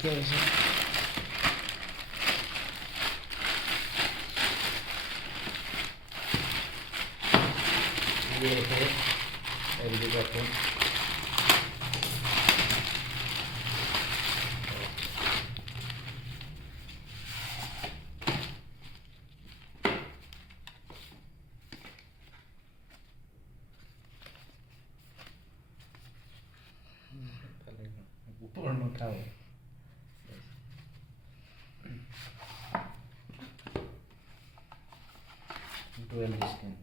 আসতে হয়েছে। উপর খাও dual distance.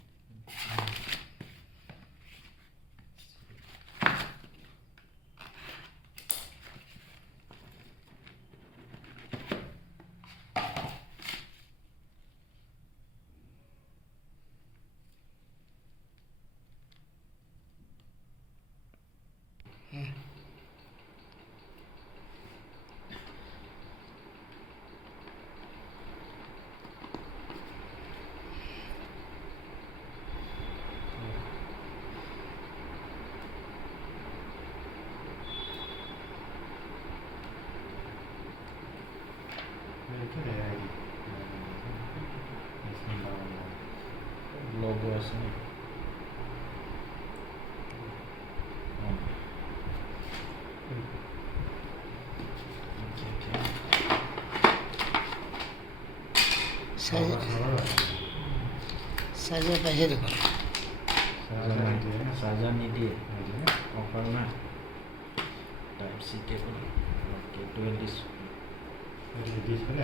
Logo assim. সাইজে পাইছে দেখুন। साजा नहीं दिए ऑफर में type C cable okay 20 display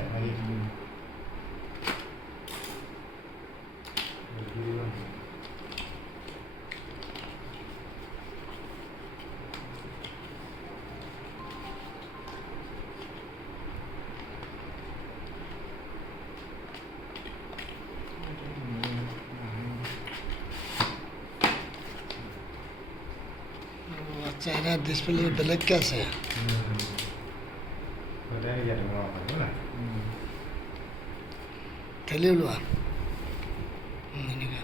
চাইনা ডিসপ্লে বেলেগ কে আছে। ঠেলি ওলোৱা এনেকৈ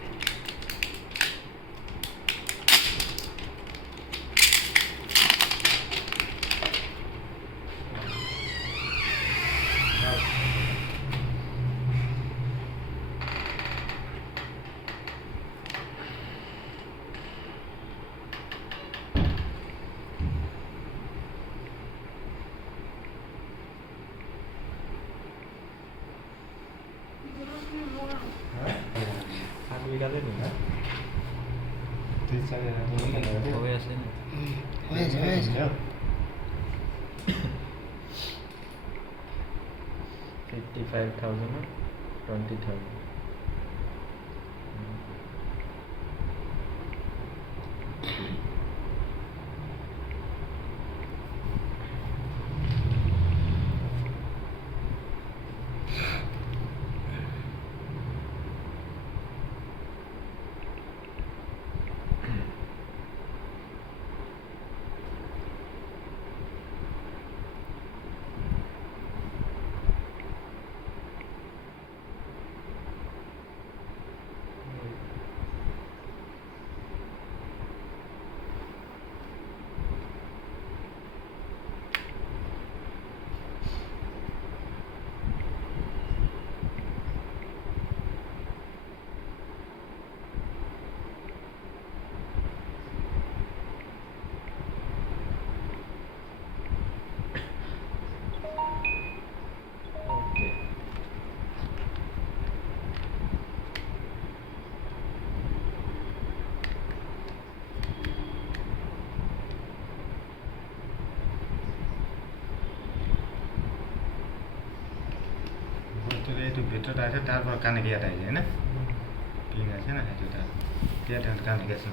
হৈ আছে ন হৈ আছে 55,000 or 20,000 এইটো ভিতৰত আছে তাৰ পৰা কানেক্ট ইয়াত আহি যায় না পিং আছে না সেইটো তাৰ ইয়াত কানেক্ট আছে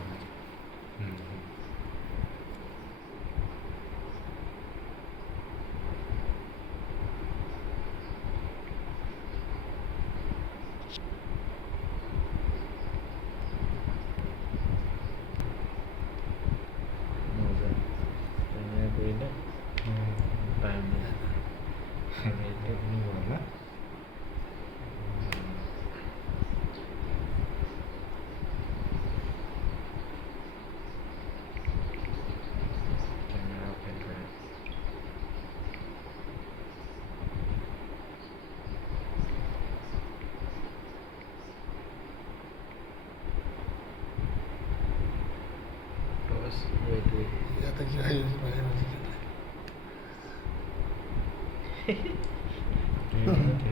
आता किंवा हम्म.